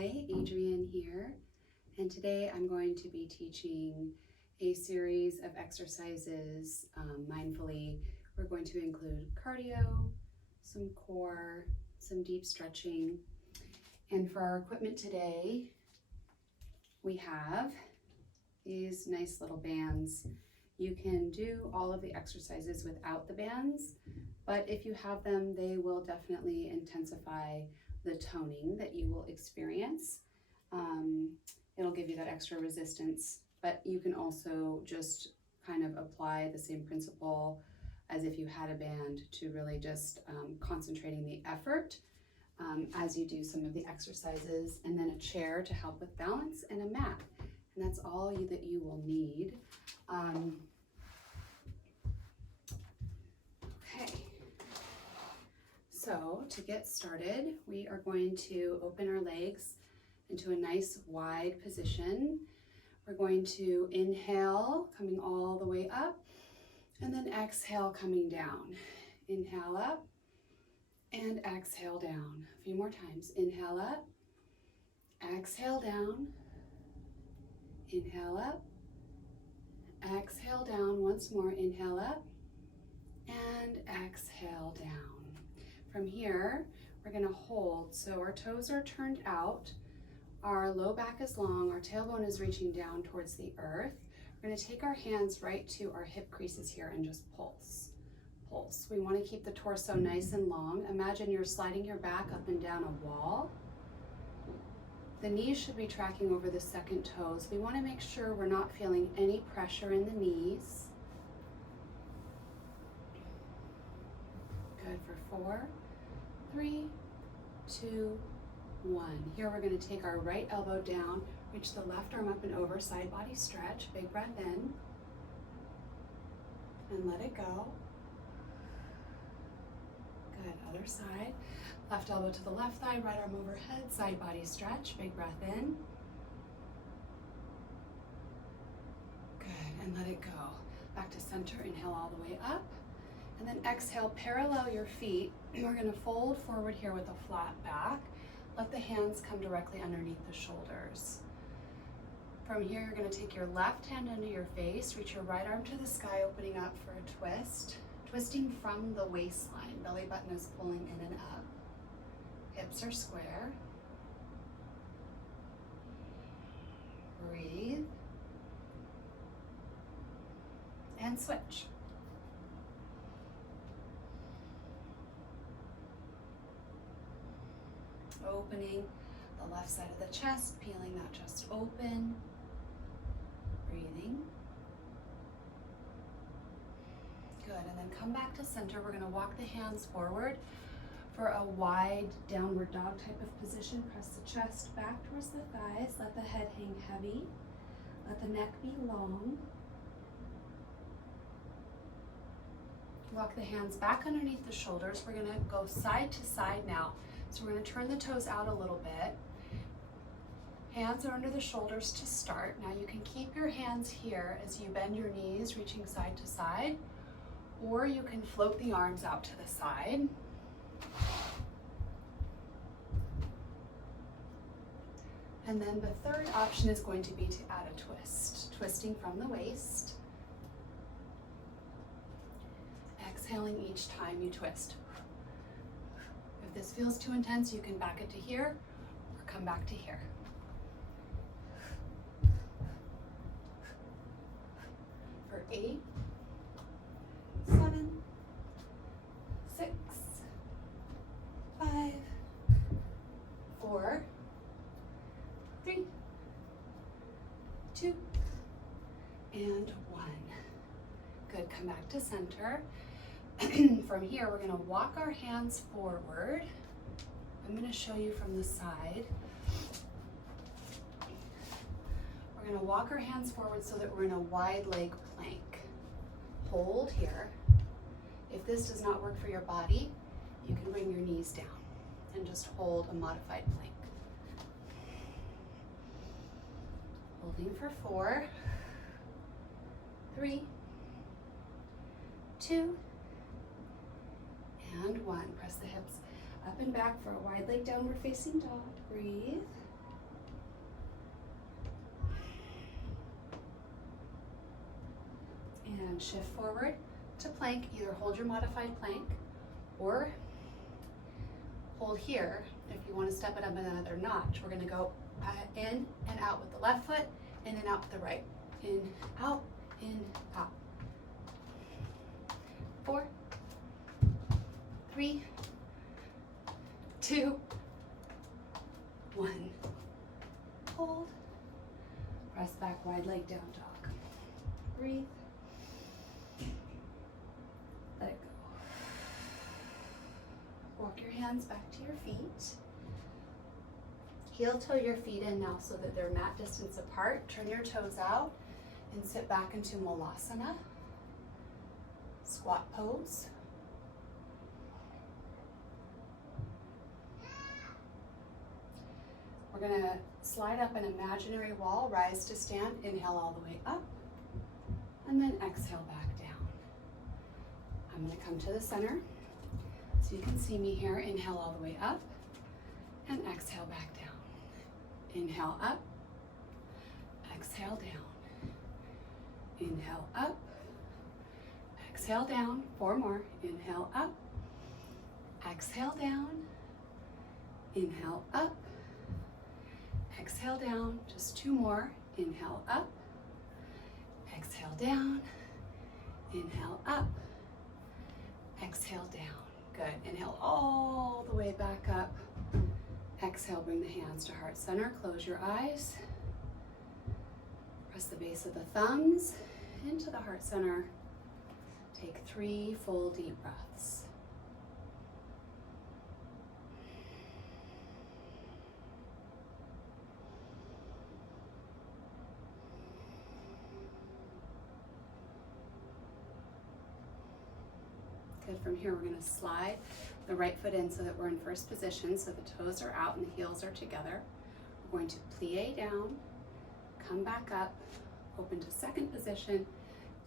Hi, Adrienne here, and today I'm going to be teaching a series of exercises mindfully. We're going to include cardio, some core, some deep stretching, and for our equipment today, we have these nice little bands. You can do all of the exercises without the bands, but if you have them, they will definitely intensify the toning that you will experience. It'll give you that extra resistance, but you can also just kind of apply the same principle as if you had a band to really just concentrating the effort as you do some of the exercises, and then a chair to help with balance and a mat. And that's all that you will need. Okay, so to get started, we are going to open our legs into a nice wide position. We're going to inhale, coming all the way up, and then exhale, coming down. Inhale up and exhale down. A few more times. Inhale up, exhale down, inhale up, exhale down. Once more, inhale up and exhale down. From here, we're going to hold. So our toes are turned out. Our low back is long, our tailbone is reaching down towards the earth. We're going to take our hands right to our hip creases here and just pulse. Pulse. We want to keep the torso nice and long. Imagine you're sliding your back up and down a wall. The knees should be tracking over the second toes. We want to make sure we're not feeling any pressure in the knees. Good for 4, 3, 2, 1. Here we're going to take our right elbow down, reach the left arm up and over, side body stretch, big breath in, and let it go. Good, other side. Left elbow to the left thigh, right arm overhead, side body stretch, big breath in. Good, and let it go. Back to center, inhale all the way up. And then exhale, parallel your feet. We're going to fold forward here with a flat back. Let the hands come directly underneath the shoulders. From here, you're going to take your left hand under your face, reach your right arm to the sky, opening up for a twist. Twisting from the waistline. Belly button is pulling in and up. Hips are square. Breathe. And switch. Opening the left side of the chest, peeling that chest open. Breathing. Good, and then come back to center. We're going to walk the hands forward for a wide downward dog type of position. Press the chest back towards the thighs. Let the head hang heavy. Let the neck be long. Walk the hands back underneath the shoulders. We're going to go side to side now. So we're going to turn the toes out a little bit. Hands are under the shoulders to start. Now you can keep your hands here as you bend your knees, reaching side to side, or you can float the arms out to the side. And then the third option is going to be to add a twist, twisting from the waist. Exhaling each time you twist. If this feels too intense, you can back it to here or come back to here. For 8, 7, 6, 5, 4, 3, 2, and 1. Good, come back to center. From here, we're going to walk our hands forward. I'm going to show you from the side. We're going to walk our hands forward so that we're in a wide leg plank. Hold here. If this does not work for your body, you can bring your knees down and just hold a modified plank. Holding for 4, 3, 2, and 1. Press the hips up and back for a wide leg downward facing dog. Breathe. and shift forward to plank. Either hold your modified plank or hold here. If you want to step it up another notch, we're going to go in and out with the left foot, in and out with the right. In, out, 4, 3, 2, 1. Hold. Press back, wide leg down dog. Breathe. Let it go. Walk your hands back to your feet. Heel toe your feet in now so that they're mat distance apart. Turn your toes out and sit back into Molasana. Squat pose. We're going to slide up an imaginary wall, rise to stand, inhale all the way up, and then exhale back down. I'm going to come to the center so you can see me here. Inhale all the way up and exhale back down. Inhale up, exhale down. Inhale up, exhale down. 4 more. Inhale up, exhale down. Inhale up, exhale down. Just 2 more. Inhale up, exhale down. Inhale up, exhale down. Good. Inhale all the way back up. Exhale, bring the hands to heart center. Close your eyes. Press the base of the thumbs into the heart center. Take 3 full deep breaths. Good. From here, we're going to slide the right foot in so that we're in first position, so the toes are out and the heels are together. We're going to plie down, come back up, open to second position,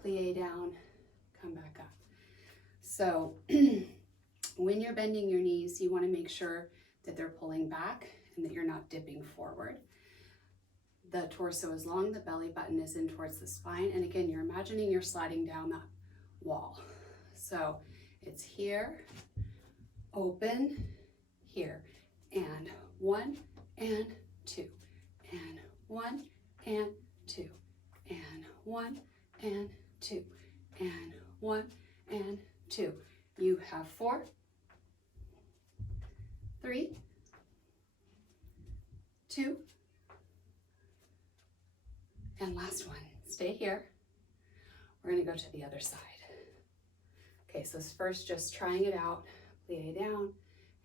plie down, come back up. So when you're bending your knees, you want to make sure that they're pulling back and that you're not dipping forward. The torso is long, the belly button is in towards the spine, and again, you're imagining you're sliding down that wall. So it's here, open, here, and 1 and 2, and 1 and 2, and 1 and 2, and 1 and 2. You have 4, 3, 2, and last one. Stay here. We're going to go to the other side. Okay, so first just trying it out. Plie down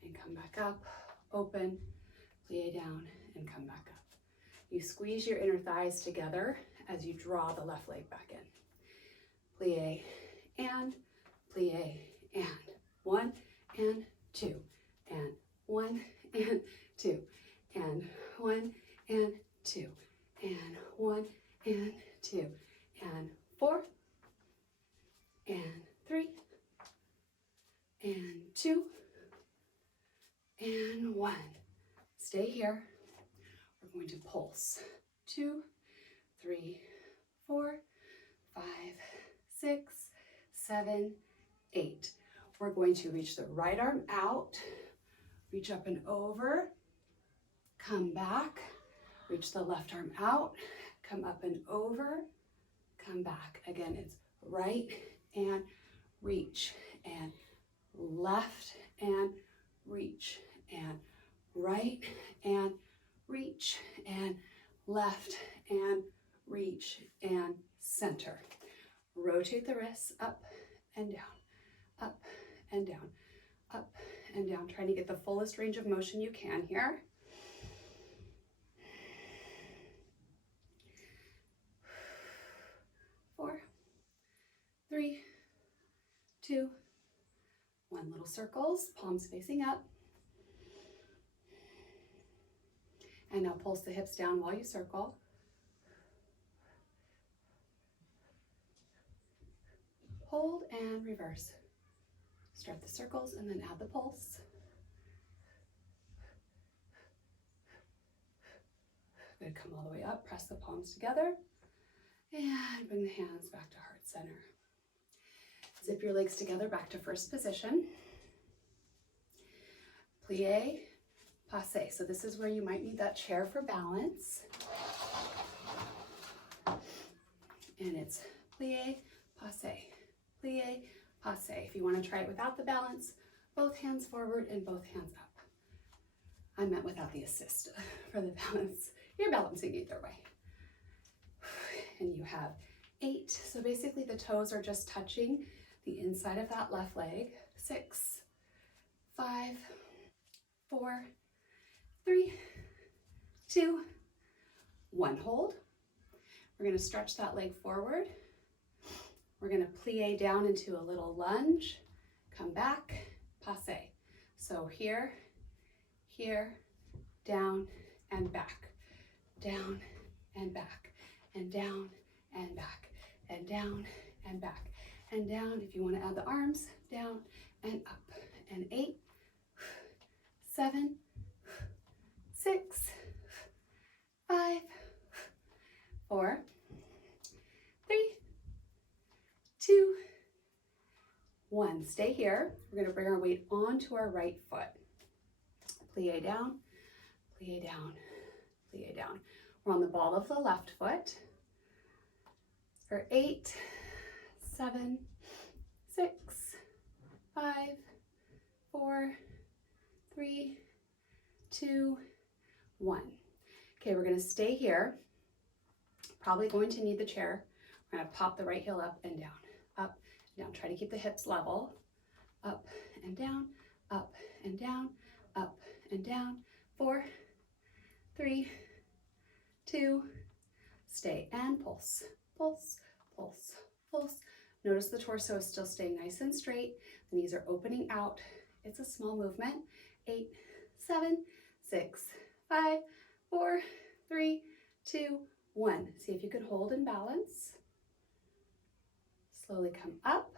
and come back up, open, plie down and come back up. You squeeze your inner thighs together as you draw the left leg back in. Plie and 1 and 2, and 1 and 2, and 1 and 2, and 1 and 2, and 4, and 3, and 2, and 1. Stay here. We're going to pulse. 2, 3, 4, 5, 6, 7, 8. We're going to reach the right arm out, reach up and over, come back, reach the left arm out, come up and over, come back. Again, it's right and reach, and left and reach, and right and reach, and left and reach, and center. Rotate the wrists up and down, up and down, up and down. Trying to get the fullest range of motion you can here. Four, 3, 2, 1. Little circles, palms facing up. And now pulse the hips down while you circle. Hold and reverse. Start the circles and then add the pulse. Good, come all the way up, press the palms together, and bring the hands back to heart center. Zip your legs together back to first position. Plie, passe. So this is where you might need that chair for balance. And it's plie, passe, plie, passe. If you want to try it without the balance, both hands forward and both hands up. I meant without the assist for the balance. You're balancing either way. And you have 8. So basically the toes are just touching the inside of that left leg. 6, 5, 4, 3, 2, 1. Hold. We're going to stretch that leg forward. We're going to plie down into a little lunge. Come back, passe. So here, here, down and back, down and back, and down and back, and down and back, and down. If you want to add the arms, down and up. And 8, 7, 6, 5, 4, 3, 2, 1. Stay here. We're going to bring our weight onto our right foot. Plie down, plie down, plie down. We're on the ball of the left foot. For 8, 7, 6, 5, 4, 3, 2, 1. Okay, we're going to stay here. Probably going to need the chair. We're going to pop the right heel up and down, up and down. Try to keep the hips level. Up and down, up and down, up and down. 4, 3, 2, stay and pulse, pulse, pulse, pulse. Notice the torso is still staying nice and straight. The knees are opening out. It's a small movement. 8, 7, 6, 5, 4, 3, 2, 1. See if you can hold and balance. Slowly come up,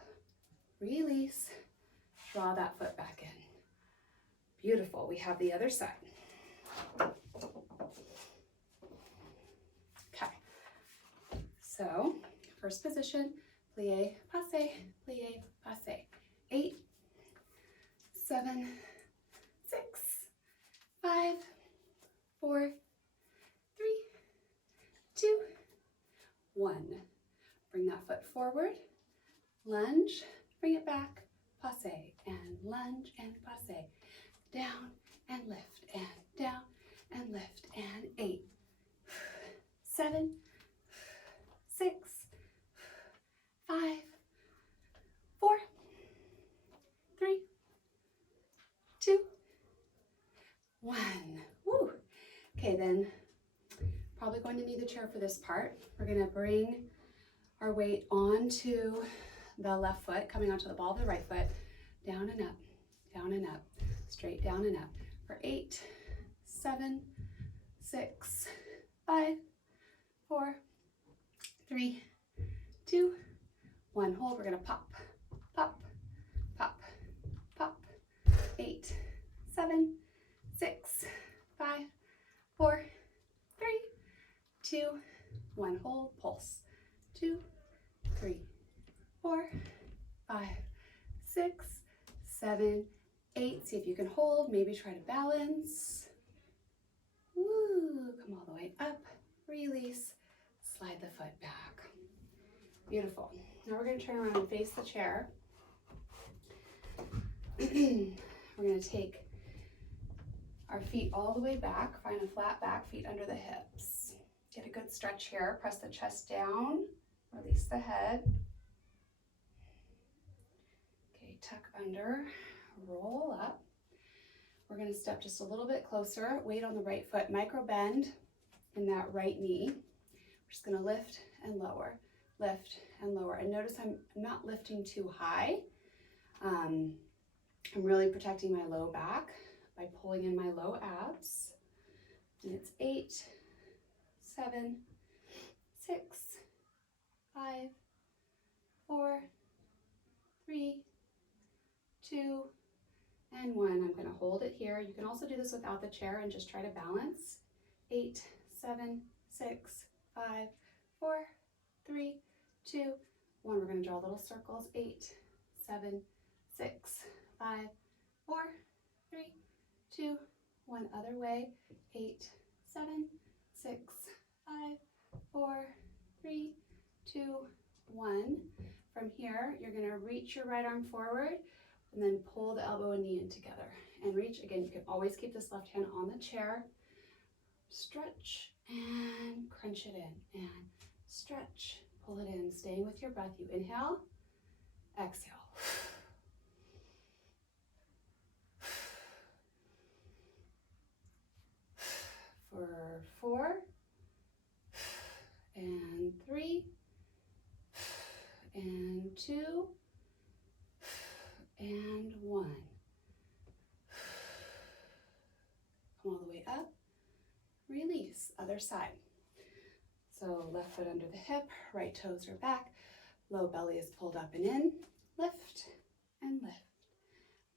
release, draw that foot back in. Beautiful. We have the other side. Okay. So, first position, plie, passe, plie, passe. 8, 7, 6, 5, 4, 3, 2, 1. Bring that foot forward, lunge, bring it back, passe, and lunge and passe. Down and lift, and down and lift, and 8, 7, 6, 5, 4, 3, 2, 1. Woo. Okay, then probably going to need the chair for this part. We're going to bring our weight onto the left foot, coming onto the ball of the right foot, down and up, down and up, straight down and up. For 8, 7, 6, 5, 4, 3, 2, 1. Hold. We're going to pop, pop, pop, pop. 8, 7, 6, 5, 4, 3, 2, 1. Hold. Pulse. 2, 3, 4, 5, 6, 7, 8. See if you can hold. Maybe try to balance. Woo. Come all the way up. Release. Slide the foot back. Beautiful. Now we're going to turn around and face the chair. We're going to take our feet all the way back. Find a flat back, feet under the hips. Get a good stretch here. Press the chest down. Release the head. Okay, tuck under, roll up. We're going to step just a little bit closer. Weight on the right foot, micro bend in that right knee. We're just going to lift and lower, lift and lower. And notice I'm not lifting too high. I'm really protecting my low back by pulling in my low abs. And it's 8, 7, 6, 5, 4, 3, 2, and 1. I'm going to hold it here. You can also do this without the chair and just try to balance. 8, 7, 6, 5, 4, 3, 2, 1. We're going to draw little circles. 8, 7, 6, 5, 4, 3, 2, 1. Other way. 8, 7, 6, 5, 4, 3, 2, 1. From here, you're going to reach your right arm forward and then pull the elbow and knee in together and reach. Again, you can always keep this left hand on the chair. Stretch and crunch it in and stretch, pull it in, staying with your breath. You inhale, exhale. For 4 and 3 and 2 and 1. Come all the way up, release, other side. So left foot under the hip, right toes are back, low belly is pulled up and in, lift and lift.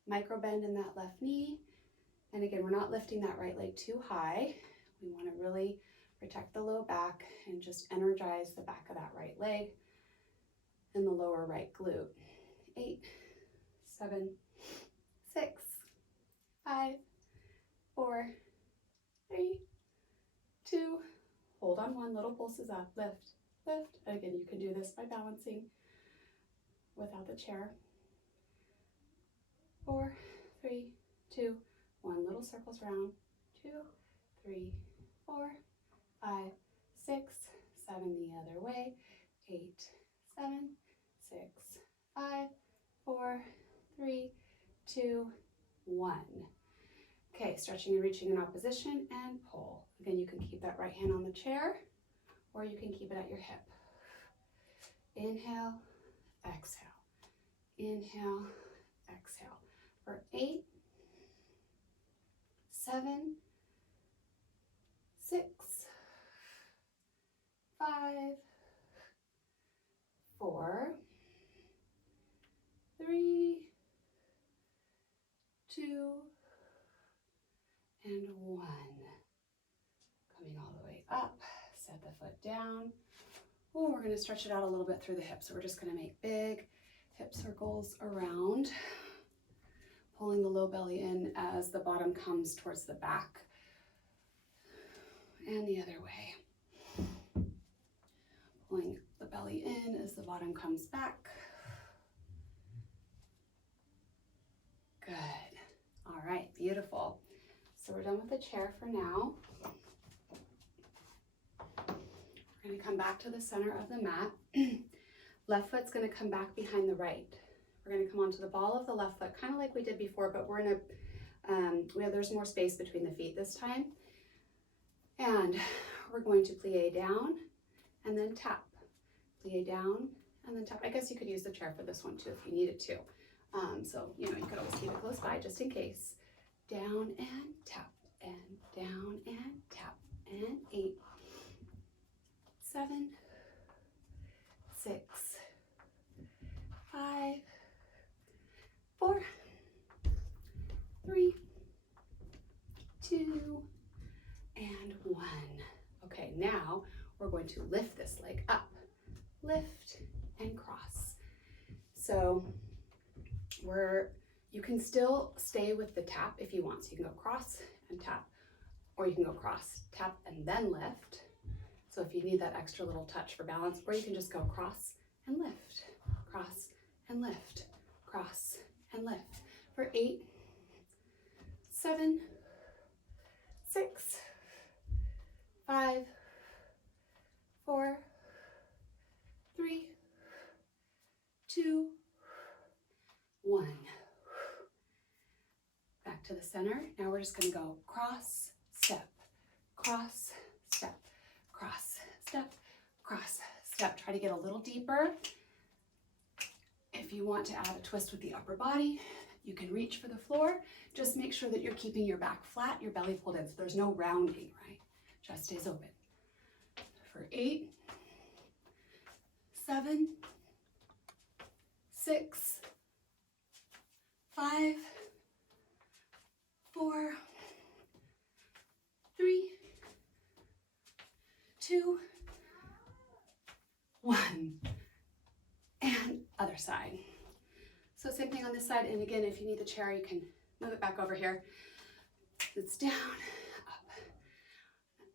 Micro bend in that left knee. And again, we're not lifting that right leg too high. We want to really protect the low back and just energize the back of that right leg and the lower right glute. 8, 7, 6, 5, 4, 3, 2, hold on 1, little pulses up, lift, lift. Again, you can do this by balancing without the chair. 4, 3, 2, 1, little circles round. 2, 3, 4, 5, 6, 7, the other way. 8, 7, 6, 5, 4, 3, 2, 1. Okay, stretching and reaching in opposition and pull. Again, you can keep that right hand on the chair or you can keep it at your hip. Inhale, exhale. Inhale, exhale. For 8, 7, 6, 5, 4, 3, 2, and 1. Coming all the way up, set the foot down. Oh, we're going to stretch it out a little bit through the hips. So we're just going to make big hip circles around, pulling the low belly in as the bottom comes towards the back. And the other way. Pulling the belly in as the bottom comes back. Good. All right, beautiful. So we're done with the chair for now. We're going to come back to the center of the mat. Left foot's going to come back behind the right. We're going to come onto the ball of the left foot, kind of like we did before, but we're in a, there's more space between the feet this time. And we're going to plie down and then tap. Plie down and then tap. I guess you could use the chair for this one too if you needed to. So, you know, you could always keep it close by just in case. Down and tap and down and tap and 8, 7, 6, 5, 4, 3, 2, and 1. Okay, now we're going to lift this leg up, lift and cross. So you can still stay with the tap if you want. So you can go cross and tap, or you can go cross, tap, and then lift. So if you need that extra little touch for balance, or you can just go cross and lift, cross and lift, cross and lift. For 8, 7, 6, 5, 4, 3, 2, 1. Back to the center. Now we're just going to go cross, step, cross, step, cross, step, cross, step. Try to get a little deeper. If you want to add a twist with the upper body, you can reach for the floor. Just make sure that you're keeping your back flat, your belly pulled in, so there's no rounding, right? Chest stays open. For 8, 7, 6, 5, 4, 3, 2, 1. And other side. So same thing on this side. And again, if you need the chair, you can move it back over here. It's down,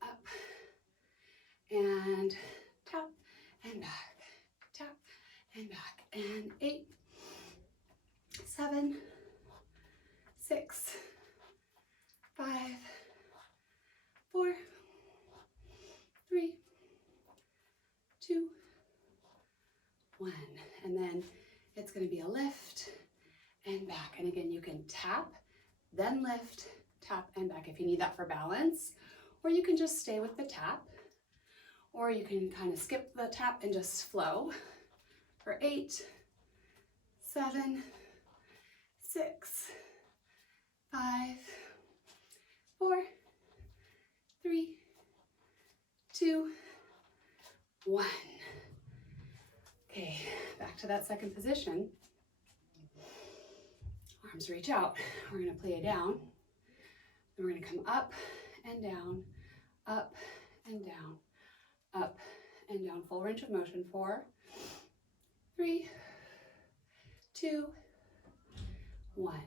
up, and tap, and back, tap, and back. And 8, 7, 6, 5, 4, 3, 2, 1. And then it's going to be a lift and back. And again, you can tap, then lift, tap, and back if you need that for balance. Or you can just stay with the tap. Or you can kind of skip the tap and just flow for 8, 7, 6, 5, 4, 3, 2, 1. Okay, back to that second position. Arms reach out. We're going to play down. Then we're going to come up and down, up and down, up and down. Full range of motion. 4, 3, 2, 1.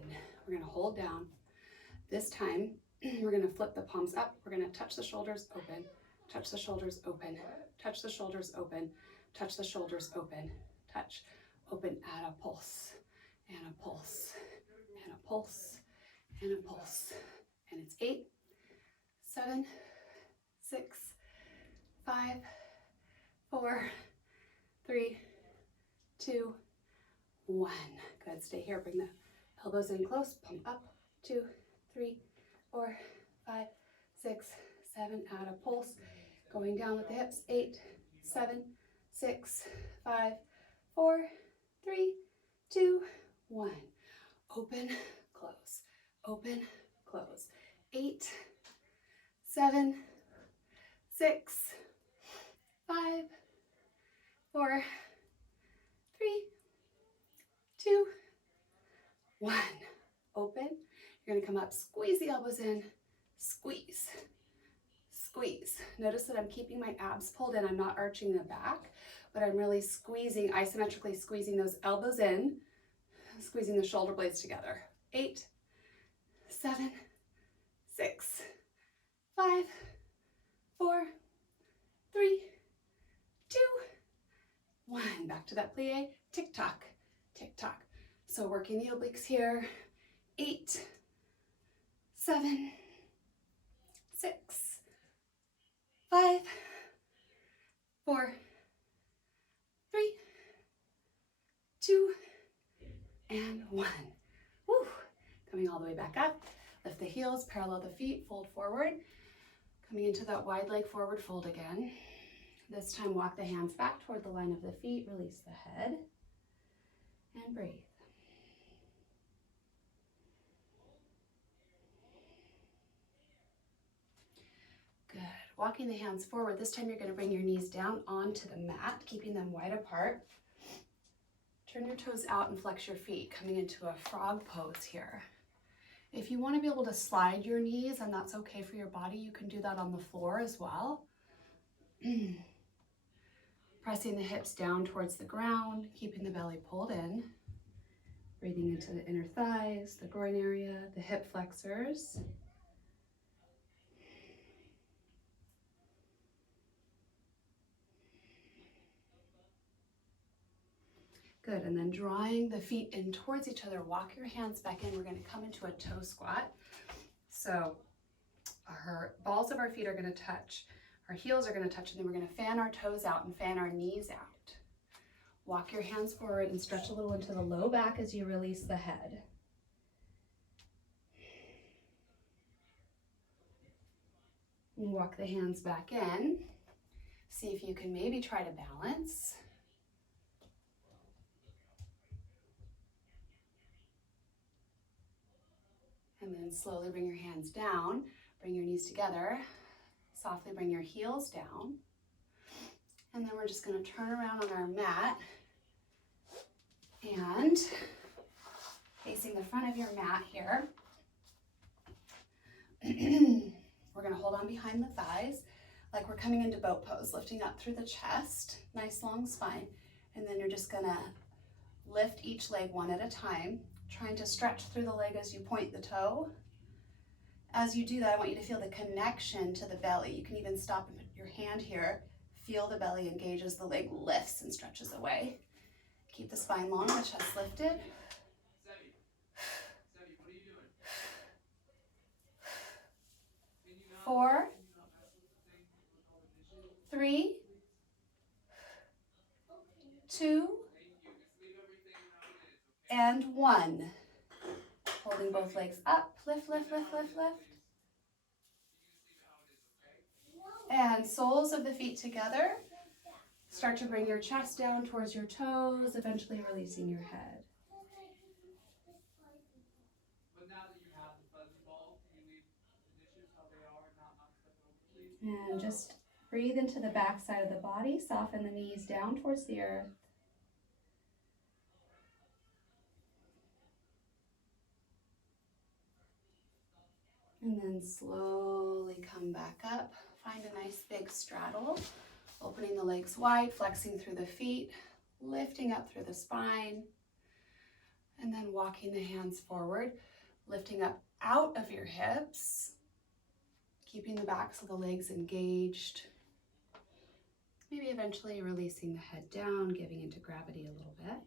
We're going to hold down. This time, we're going to flip the palms up. We're going to touch the shoulders open, touch the shoulders open, touch the shoulders open, touch the shoulders open, touch, open, add a pulse, and a pulse, and a pulse, and a pulse. And it's 8, 7, 6, 5, 4, 3, 2, 1. Good, stay here, bring the elbows in close, palm up, 2, 3, 4, 5, 6, 7, add a pulse, going down with the hips, 8, 7, 6, 5, 4, 3, 2, 1. Open, close, open, close. 8, 7, 6, 5, 4, 3, 2, 1. Open. You're going to come up, squeeze the elbows in, squeeze, squeeze. Notice that I'm keeping my abs pulled in. I'm not arching the back, but I'm really squeezing, isometrically squeezing those elbows in, squeezing the shoulder blades together. 8, 7, 6, 5, 4, 3, 2, 1. Back to that plie, tick tock, tick tock. So working the obliques here. 8, 7, 6, 5, 4, 3, 2, and 1. Woo. Coming all the way back up. Lift the heels, parallel the feet, fold forward. Coming into that wide leg forward fold again. This time walk the hands back toward the line of the feet, release the head, and breathe. Good. Walking the hands forward. This time you're going to bring your knees down onto the mat, keeping them wide apart. Turn your toes out and flex your feet, coming into a frog pose here. If you want to be able to slide your knees, and that's okay for your body, you can do that on the floor as well. Pressing the hips down towards the ground, keeping the belly pulled in. Breathing into the inner thighs, the groin area, the hip flexors. Good, and then drawing the feet in towards each other, walk your hands back in. We're going to come into a toe squat. So our balls of our feet are going to touch, our heels are going to touch, and then we're going to fan our toes out and fan our knees out. Walk your hands forward and stretch a little into the low back as you release the head. And walk the hands back in. See if you can maybe try to balance. And then slowly bring your hands down, bring your knees together, softly bring your heels down. And then we're just going to turn around on our mat and facing the front of your mat here. We're going to hold on behind the thighs like we're coming into boat pose, lifting up through the chest, nice long spine. And then you're just going to Lift each leg one at a time, trying to stretch through the leg as you point the toe. As you do that, I want you to feel the connection to the belly. You can even stop and put your hand here. Feel the belly engage as the leg lifts and stretches away. Keep the spine long, the chest lifted. 4, 3, 2, and 1. Holding both legs up, lift, lift, lift, lift, lift. And soles of the feet together. Start to bring your chest down towards your toes, eventually releasing your head. And just breathe into the back side of the body, soften the knees down towards the earth. And then slowly come back up. Find a nice big straddle, opening the legs wide, flexing through the feet, lifting up through the spine, and then walking the hands forward, lifting up out of your hips, keeping the backs of the legs engaged. Maybe eventually releasing the head down, giving into gravity a little bit.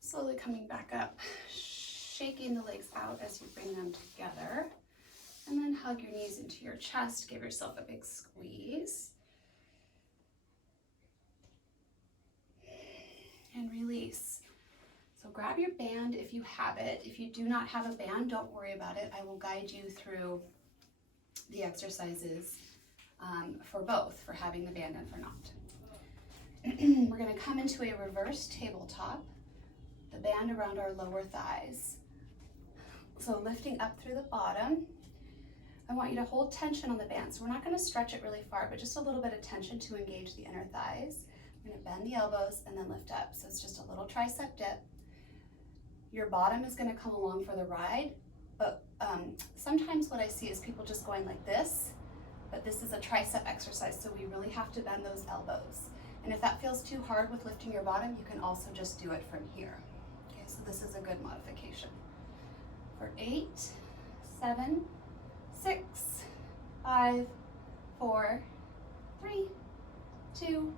Slowly coming back up, shaking the legs out as you bring them together. And then hug your knees into your chest, give yourself a big squeeze. And release. So grab your band if you have it. If you do not have a band, don't worry about it. I will guide you through the exercises for both, for having the band and for not. We're going to come into a reverse tabletop, the band around our lower thighs. So lifting up through the bottom, I want you to hold tension on the band. So we're not going to stretch it really far, but just a little bit of tension to engage the inner thighs. We're going to bend the elbows and then lift up. So it's just a little tricep dip. Your bottom is going to come along for the ride, but sometimes what I see is people just going like this, but this is a tricep exercise, so we really have to bend those elbows. And if that feels too hard with lifting your bottom, you can also just do it from here. Okay, so this is a good modification. For 8, 7, 6, 5, 4, 3, 2,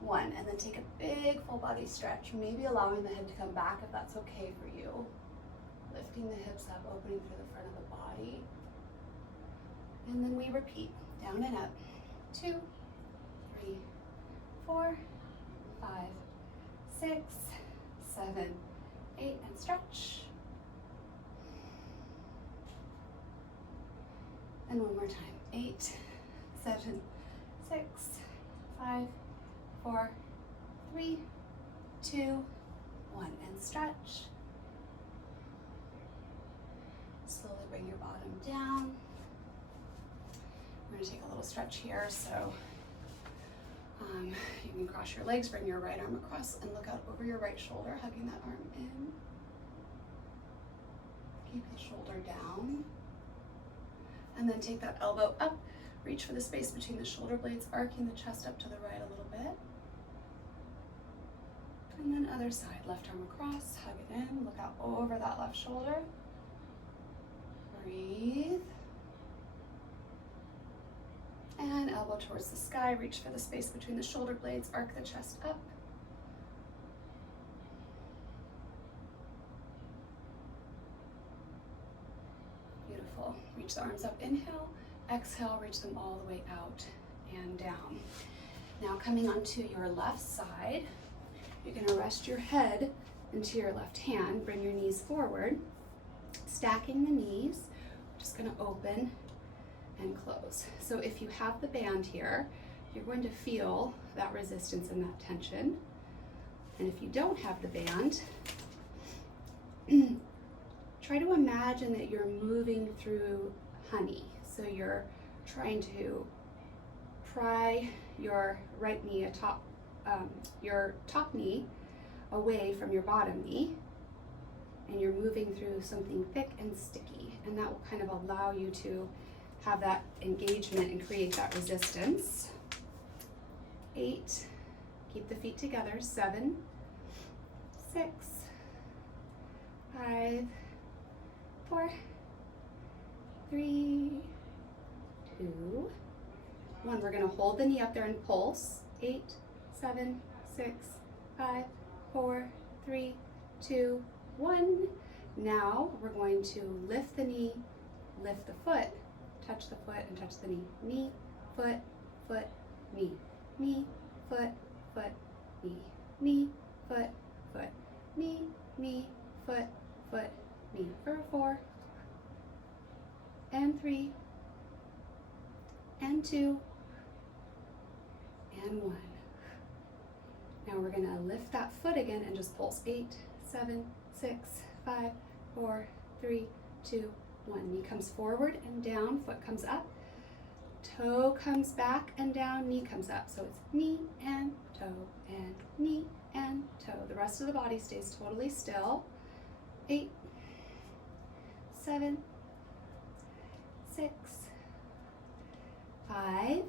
1. And then take a big full body stretch, maybe allowing the head to come back if that's okay for you. Lifting the hips up, opening through the front of the body. And then we repeat, down and up. 2, 3, 4, 5, 6, 7, 8, and stretch. And one more time. 8, 7, 6, 5, 4, 3, 2, 1, and stretch. Slowly bring your bottom down. We're going to take a little stretch here, so you can cross your legs, bring your right arm across, and look out over your right shoulder, hugging that arm in. Keep the shoulder down. And then take that elbow up, reach for the space between the shoulder blades, arcing the chest up to the right a little bit. And then other side, left arm across, hug it in, look out over that left shoulder. Breathe. And elbow towards the sky, reach for the space between the shoulder blades, arc the chest up. Beautiful. Reach the arms up, inhale, exhale, reach them all the way out and down. Now coming onto your left side, you're going to rest your head into your left hand, bring your knees forward, stacking the knees. We're just going to open and close. So if you have the band here, you're going to feel that resistance and that tension. And if you don't have the band, try to imagine that you're moving through honey. So you're trying to pry your right knee atop your top knee away from your bottom knee, and you're moving through something thick and sticky, and that will kind of allow you to have that engagement and create that resistance. 8, keep the feet together. 7, 6, 5, 4, 3, 2, 1. We're going to hold the knee up there and pulse. 8, 7, 6, 5, 4, 3, 2, 1. Now we're going to lift the knee, lift the foot, touch the foot and touch the knee. Knee, foot, foot, knee. Knee, foot, foot, knee. Knee, foot, foot, knee, knee, foot, foot, knee. For 4, and 3, and 2, and 1. Now we're going to lift that foot again and just pulse. 8, 7, 6, 5, 4, 3, 2, 1. Knee comes forward and down, foot comes up, toe comes back and down, knee comes up. So it's knee and toe and knee and toe. The rest of the body stays totally still. 8, 7, 6, 5,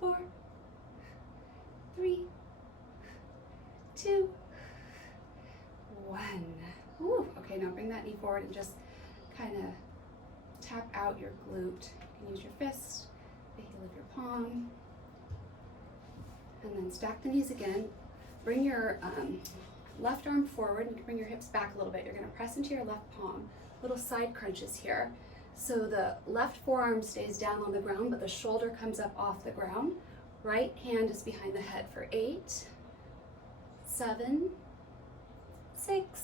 4, 3, 2, 1. Ooh, okay, now bring that knee forward and just kind of tap out your glute. You can use your fist, the heel of your palm, and then stack the knees again. Bring your left arm forward and bring your hips back a little bit. You're going to press into your left palm. Little side crunches here. So the left forearm stays down on the ground, but the shoulder comes up off the ground. Right hand is behind the head for 8, 7, 6,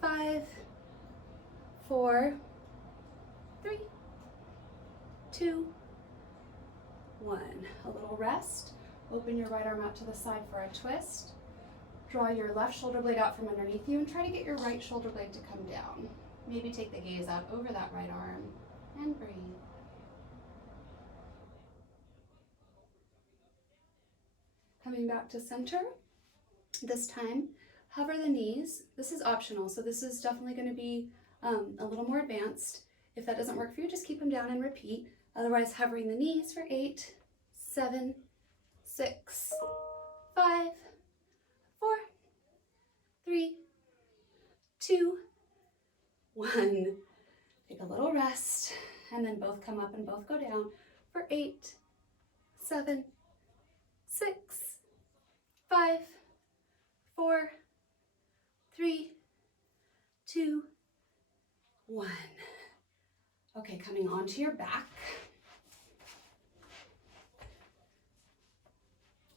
5, 4, 3, 2, 1. A little rest. Open your right arm out to the side for a twist. Draw your left shoulder blade out from underneath you and try to get your right shoulder blade to come down. Maybe take the gaze out over that right arm and breathe. Coming back to center. This time, hover the knees. This is optional, so this is definitely going to be a little more advanced. If that doesn't work for you, just keep them down and repeat. Otherwise, hovering the knees for 8, 7, 6, 5, 4, 3, 2, 1. Take a little rest, and then both come up and both go down for 8, 7, 6, 5, 4, 3, 2, 1. Okay, coming onto your back.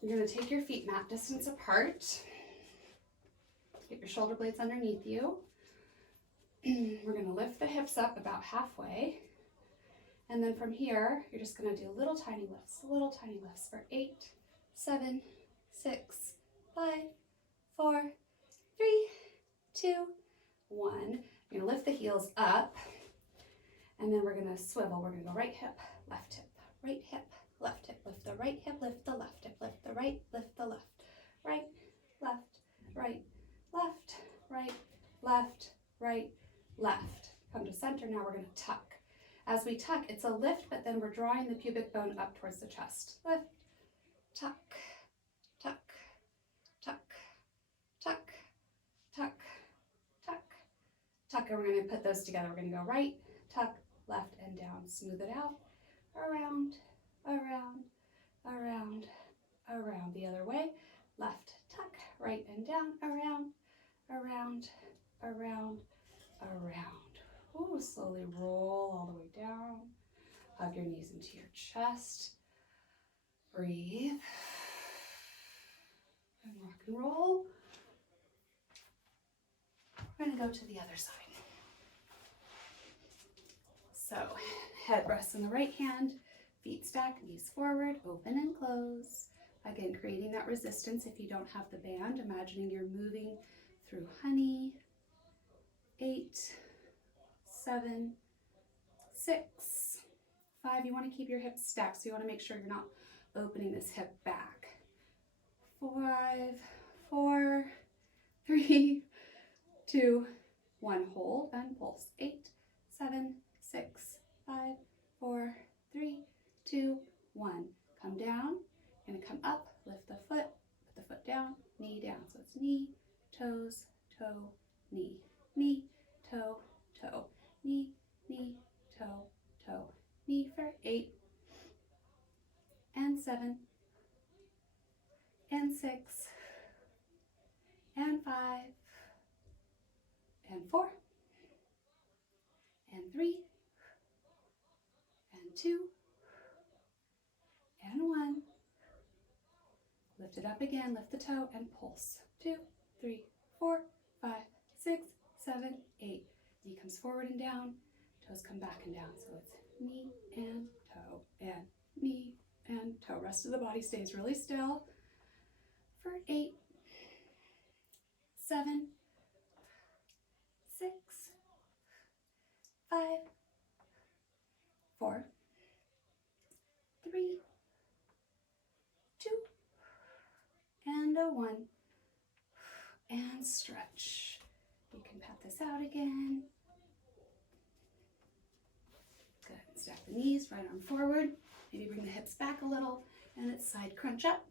You're going to take your feet mat distance apart. Get your shoulder blades underneath you. We're going to lift the hips up about halfway. And then from here, you're just going to do little tiny lifts for 8, 7, 6, 5, 4, 3, 2, 1. You're going to lift the heels up. And then we're going to swivel. We're going to go right hip, left hip, right hip, left hip. Lift the right hip, lift the left hip, lift the right, lift the left. Right, left, right, left, right, left, right, left. Come to center. Now we're going to tuck. As we tuck, it's a lift, but then we're drawing the pubic bone up towards the chest. Lift, tuck, tuck, tuck, tuck, tuck, tuck, tuck. And we're going to put those together. We're going to go right, tuck, left, and down. Smooth it out. Around, around, around, around. The other way. Left, tuck, right and down, around, around, around, around. Ooh, slowly roll all the way down. Hug your knees into your chest. Breathe. And rock and roll. We're going to go to the other side. So, head rests on the right hand, feet stack, knees forward, open and close. Again, creating that resistance if you don't have the band, imagining you're moving through honey. 8, 7, 6, 5. You want to keep your hips stacked, so you want to make sure you're not opening this hip back. 5, 4, 3, 2, 1. Hold and pulse. 8, 7, 6, 5, 4, 3, 2, 1. Come down. You're gonna come up, lift the foot, put the foot down, knee down. So it's knee, toes, toe, knee, knee, toe, toe, knee, knee, toe, toe, knee for 8 and 7 and 6 and 5 and 4 and 3 and 2 and 1. Lift it up again, lift the toe and pulse. 2, 3, 4, 5, 6, 7, 8. Knee comes forward and down, toes come back and down. So it's knee and toe and knee and toe. Rest of the body stays really still for 8, 7, 6, 5, 4, 3, 2, and a 1. And stretch. You can pat this out again. Good. Stack the knees, right arm forward. Maybe bring the hips back a little, and it's side crunch up.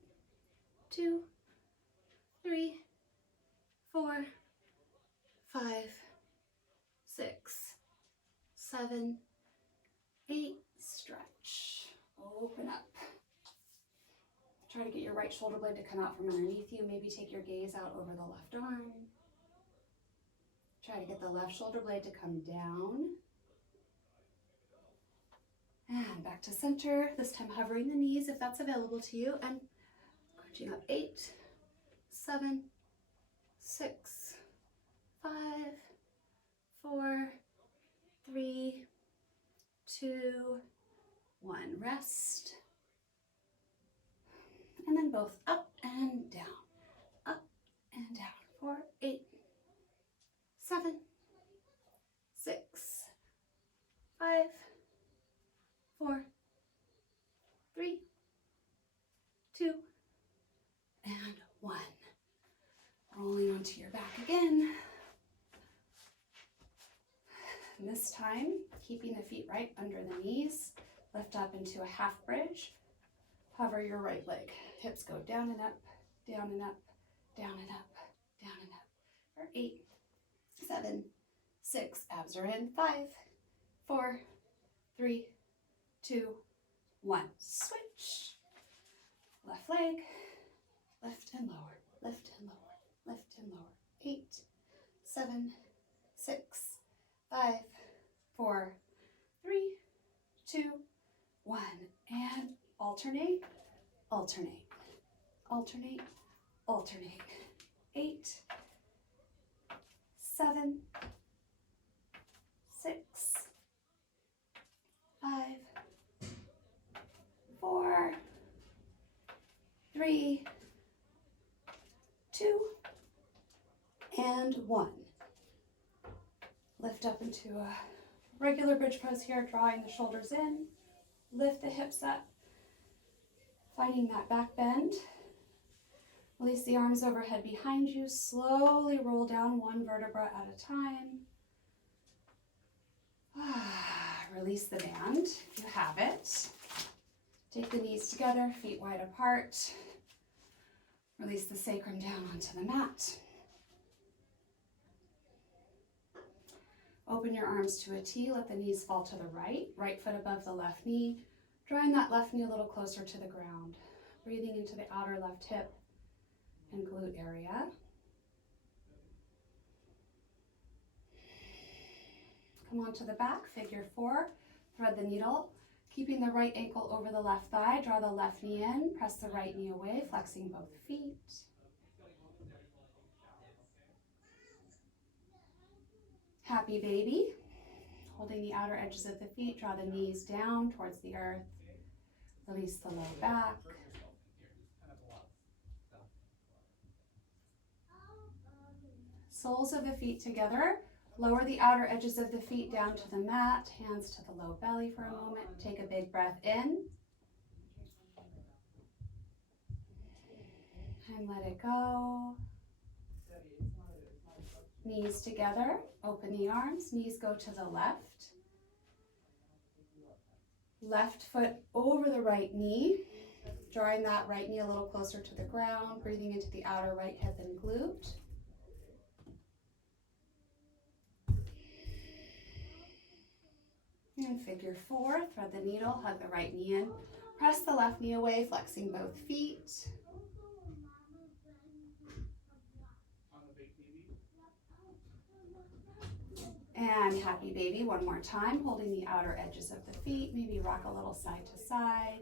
2, 3, 4, 5, 6, 7, 8. Stretch. Open up. Try to get your right shoulder blade to come out from underneath you. Maybe take your gaze out over the left arm. Try to get the left shoulder blade to come down. And back to center. This time hovering the knees if that's available to you. And crunching up. 8, 7, 6, 5, 4, 3, 2, 1. Rest. And then both up and down, up and down. 4, 8, 7, 6, 5, 4, 3, 2, and 1. Rolling onto your back again. And this time, keeping the feet right under the knees, lift up into a half bridge. Hover your right leg. Hips go down and up, down and up, down and up, down and up. For 8, 7, 6. Abs are in. 5, 4, 3, 2, 1. Switch. Left leg. Lift and lower. Lift and lower. Lift and lower. 8, 7, 6, 5, 4, 3, 2, 1. And alternate, alternate, alternate, alternate. 8, 7, 6, 5, 4, 3, 2, and 1. Lift up into a regular bridge pose here, drawing the shoulders in. Lift the hips up, finding that back bend. Release the arms overhead behind you. Slowly roll down one vertebra at a time. Release the band if you have it. Take the knees together, feet wide apart. Release the sacrum down onto the mat. Open your arms to a T, let the knees fall to the right, right foot above the left knee, drawing that left knee a little closer to the ground. Breathing into the outer left hip and glute area. Come onto the back, figure 4, thread the needle, keeping the right ankle over the left thigh, draw the left knee in, press the right knee away, flexing both feet. Happy baby. Holding the outer edges of the feet, draw the knees down towards the earth. Release the low back. Soles of the feet together. Lower the outer edges of the feet down to the mat. Hands to the low belly for a moment. Take a big breath in. And let it go. Knees together. Open the arms. Knees go to the left. Left foot over the right knee, drawing that right knee a little closer to the ground, breathing into the outer right hip and glute. And figure 4, thread the needle, hug the right knee in, press the left knee away, flexing both feet. And happy baby one more time, holding the outer edges of the feet, maybe rock a little side to side.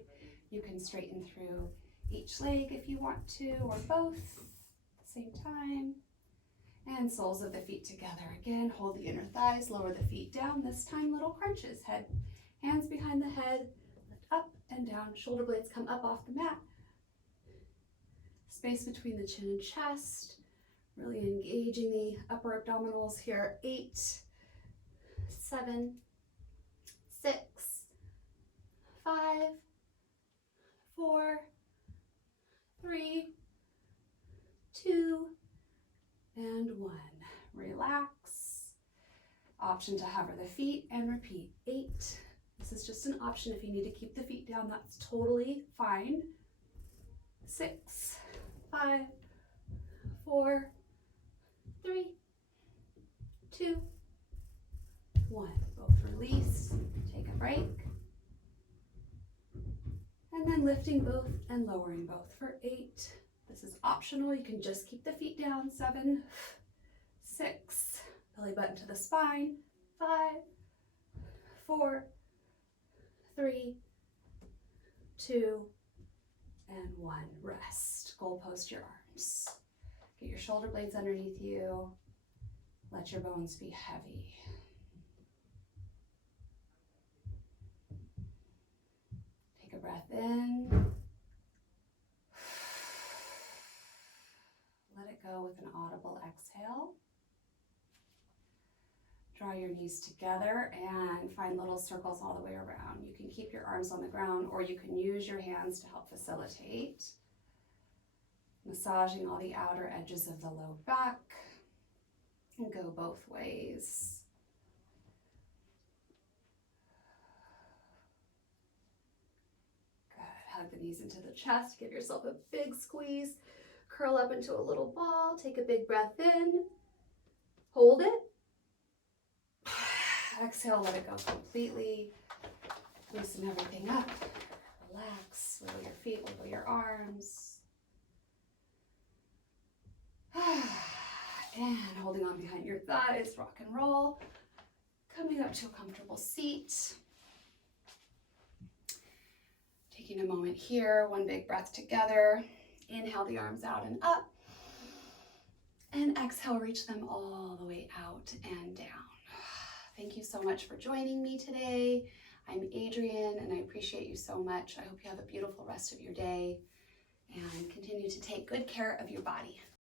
You can straighten through each leg if you want to, or both at the same time. And soles of the feet together again. Hold the inner thighs, lower the feet down. This time little crunches. Hands behind the head, lift up and down. Shoulder blades come up off the mat. Space between the chin and chest. Really engaging the upper abdominals here. 8, 7, 6, 5, 4, 3, 2, and 1. Relax. Option to hover the feet and repeat. 8. This is just an option. If you need to keep the feet down, that's totally fine. 6, 5, 4, 3, 2, 1. Both release. Take a break. And then lifting both and lowering both for 8. This is optional. You can just keep the feet down. 7, 6, belly button to the spine. 5, 4, 3, 2, and 1. Rest. Goal post your arms. Get your shoulder blades underneath you. Let your bones be heavy. Take a breath in. Let it go with an audible exhale. Draw your knees together and find little circles all the way around. You can keep your arms on the ground or you can use your hands to help facilitate. Massaging all the outer edges of the low back and go both ways. Good. Hug the knees into the chest. Give yourself a big squeeze. Curl up into a little ball. Take a big breath in. Hold it. Exhale, let it go completely. Loosen everything up. Relax. Wiggle your feet, wiggle your arms. And holding on behind your thighs, rock and roll. Coming up to a comfortable seat. Taking a moment here, one big breath together. Inhale the arms out and up. And exhale, reach them all the way out and down. Thank you so much for joining me today. I'm Adrienne and I appreciate you so much. I hope you have a beautiful rest of your day and continue to take good care of your body.